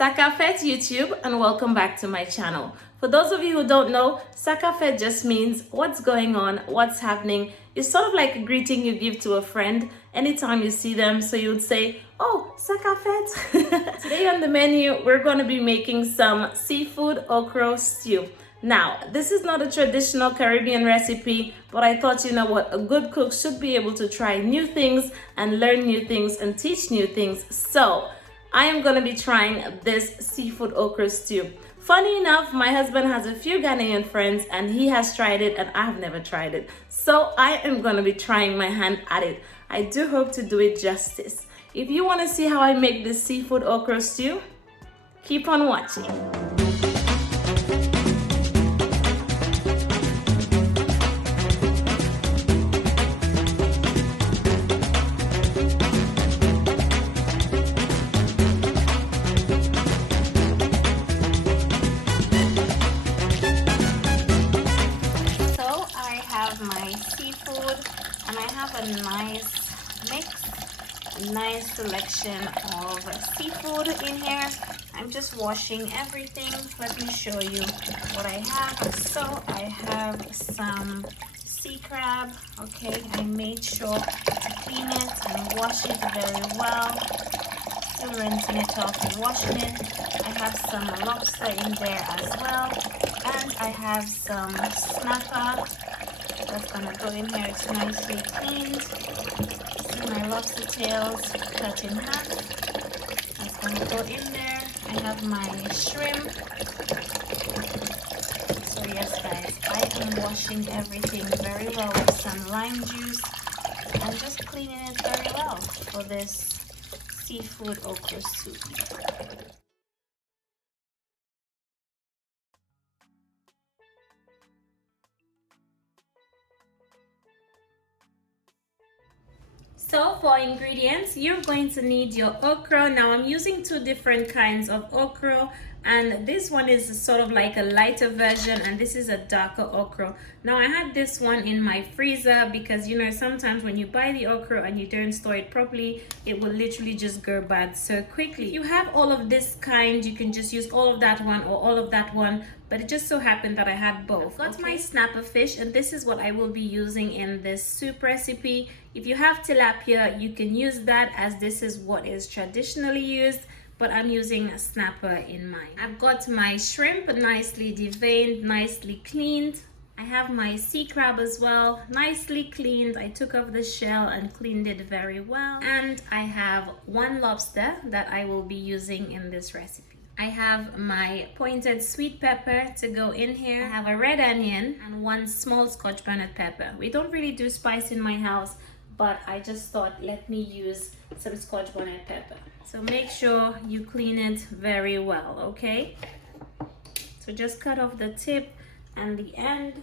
Sakafet YouTube, and welcome back to my channel. For those of you who don't know, Sakafet just means what's going on, what's happening. It's sort of like a greeting you give to a friend anytime you see them. So you would say, oh, Sakafet. Today on the menu, we're going to be making some seafood okra stew. Now, this is not a traditional Caribbean recipe, but I thought, you know what, a good cook should be able to try new things and learn new things and teach new things. So I am going to be trying this seafood okra stew. Funny enough, my husband has a few Ghanaian friends and he has tried it and I have never tried it. So I am going to be trying my hand at it. I do hope to do it justice. If you want to see how I make this seafood okra stew, keep on watching. And I have a nice selection of seafood in here. I'm just washing everything. Let me show you what I have. So I have some sea crab. Okay, I made sure to clean it and wash it very well. Still rinsing it off and washing it. I have some lobster in there as well, and I have some snapper. That's gonna go in here. It's nicely cleaned. See my lobster tails cut in half. That's gonna go in there. I have my shrimp. So yes guys, I am washing everything very well with some lime juice and just cleaning it very well for this seafood okra soup. So for ingredients, you're going to need your okra. Now I'm using two different kinds of okra, and this one is sort of like a lighter version and this is a darker okra. Now I had this one in my freezer because, you know, sometimes when you buy the okra and you don't store it properly, it will literally just go bad so quickly. If you have all of this kind, you can just use all of that one or all of that one, but it just so happened that I had both. I've got my snapper fish, and this is what I will be using in this soup recipe. If you have tilapia, you can use that, as this is what is traditionally used, but I'm using a snapper in mine. I've got my shrimp nicely deveined, nicely cleaned. I have my sea crab as well, nicely cleaned. I took off the shell and cleaned it very well. And I have one lobster that I will be using in this recipe. I have my pointed sweet pepper to go in here. I have a red onion and one small scotch bonnet pepper. We don't really do spice in my house, but I just thought, let me use some scotch bonnet pepper. So make sure you clean it very well, okay? So just cut off the tip and the end.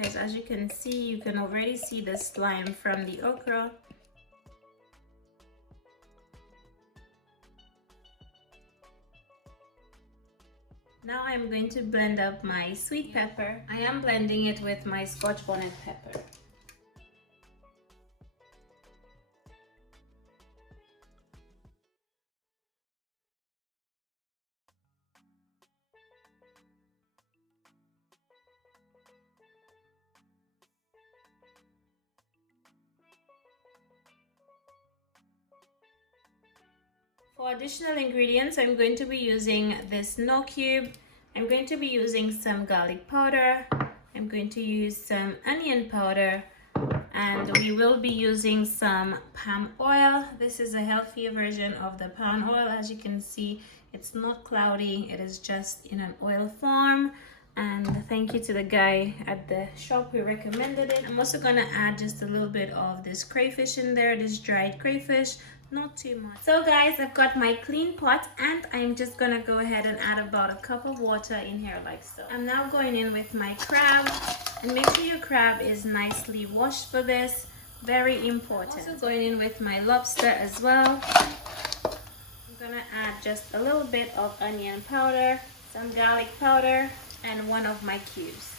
Guys, as you can see, you can already see the slime from the okra. Now I'm going to blend up my sweet pepper. I am blending it with my scotch bonnet pepper. For additional ingredients, I'm going to be using this knorr cube. I'm going to be using some garlic powder. I'm going to use some onion powder, and we will be using some palm oil. This is a healthier version of the palm oil. As you can see, it's not cloudy. It is just in an oil form. And thank you to the guy at the shop who recommended it. I'm also gonna add just a little bit of this crayfish in there, this dried crayfish. Not too much. So guys, I've got my clean pot and I'm just gonna go ahead and add about a cup of water in here like so. I'm now going in with my crab, and make sure your crab is nicely washed for this. Very important. Also going in with my lobster as well. I'm gonna add just a little bit of onion powder, some garlic powder, and one of my cubes.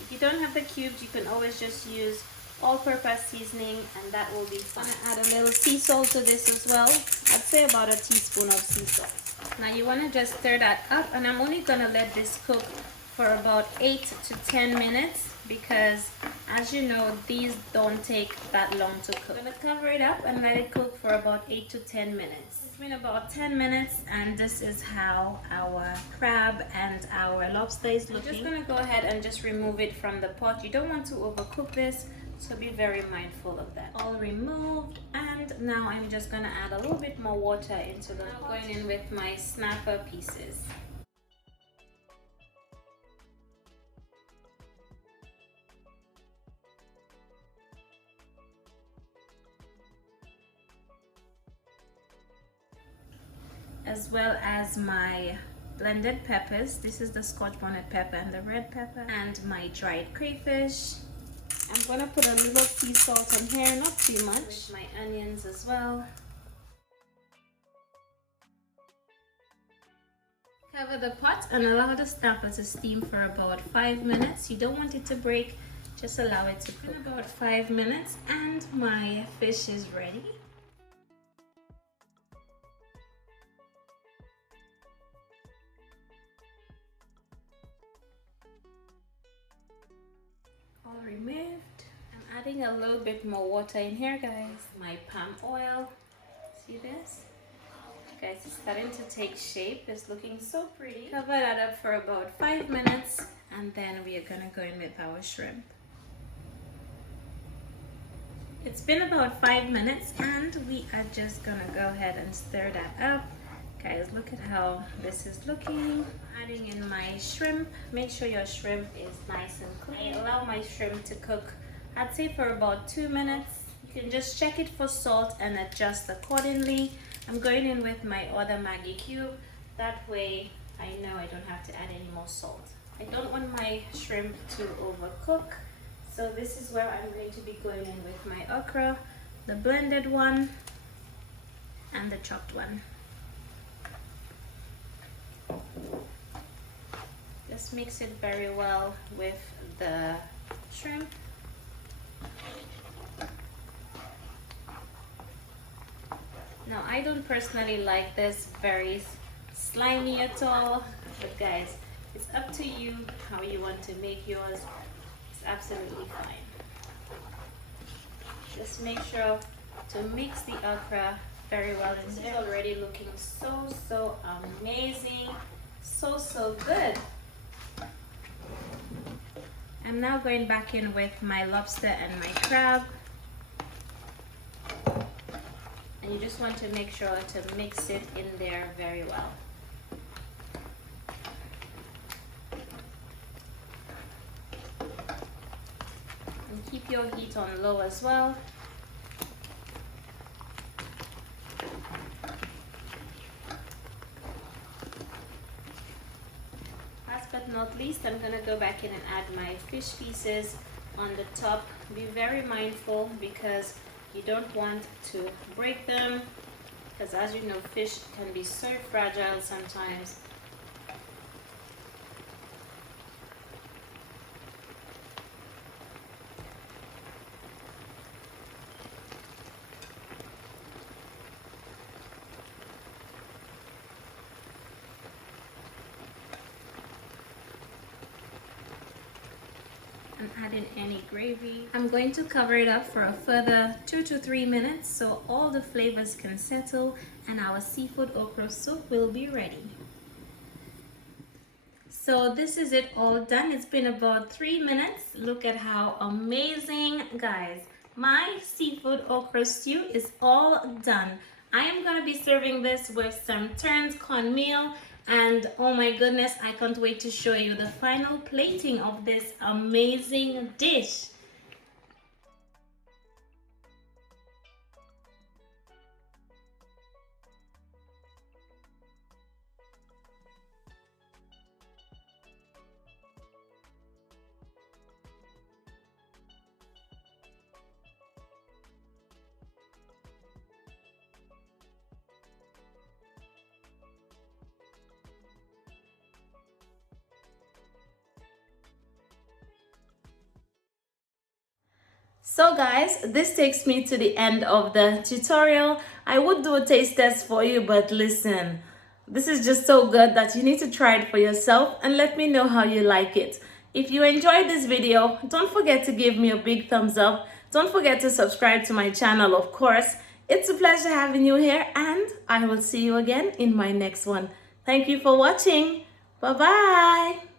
If you don't have the cubes, you can always just use all-purpose seasoning, and that will be fine. I'm gonna add a little sea salt to this as well. I'd say about a teaspoon of sea salt. Now you want to just stir that up, and I'm only gonna let this cook for about 8 to 10 minutes because, as you know, these don't take that long to cook. I'm gonna cover it up and let it cook for about 8 to 10 minutes. It's been about 10 minutes, and this is how our crab and our lobster is looking. I'm just gonna go ahead and just remove it from the pot. You don't want to overcook this, so be very mindful of that. All removed, and now I'm just gonna add a little bit more water into the pot. Going in with my snapper pieces. As well as my blended peppers. This is the scotch bonnet pepper and the red pepper, and my dried crayfish. I'm gonna put a little sea salt in here, not too much. With my onions as well. Cover the pot and allow the snapper to steam for about 5 minutes. You don't want it to break, just allow it to cook. About 5 minutes, and my fish is ready. All removed. I'm adding a little bit more water in here, guys. My palm oil. See this? Guys, it's starting to take shape. It's looking so pretty. Cover that up for about 5 minutes, and then we are gonna go in with our shrimp. It's been about 5 minutes, and we are just gonna go ahead and stir that up. Guys, look at how this is looking. Adding in my shrimp. Make sure your shrimp is nice and clean. I allow my shrimp to cook, I'd say, for about 2 minutes. You can just check it for salt and adjust accordingly. I'm going in with my other Maggi cube. That way I know I don't have to add any more salt. I don't want my shrimp to overcook. So this is where I'm going to be going in with my okra, the blended one and the chopped one. Just mix it very well with the shrimp. Now, I don't personally like this very slimy at all, but guys, it's up to you how you want to make yours. It's absolutely fine. Just make sure to mix the okra very well. This is already looking so amazing, so good. I'm now going back in with my lobster and my crab. And you just want to make sure to mix it in there very well. And keep your heat on low as well. Last but not least, I'm gonna go back in and add my fish pieces on the top. Be very mindful because you don't want to break them, because as you know, fish can be so fragile sometimes. And add in any gravy. I'm going to cover it up for a further 2 to 3 minutes so all the flavors can settle and our seafood okra soup will be ready. So this is it all done. It's been about 3 minutes. Look at how amazing, guys. My seafood okra stew is all done. I am going to be serving this with some turned cornmeal. And oh my goodness, I can't wait to show you the final plating of this amazing dish. So guys, this takes me to the end of the tutorial. I would do a taste test for you, but listen, this is just so good that you need to try it for yourself and let me know how you like it. If you enjoyed this video, don't forget to give me a big thumbs up. Don't forget to subscribe to my channel, of course. It's a pleasure having you here, and I will see you again in my next one. Thank you for watching. Bye-bye.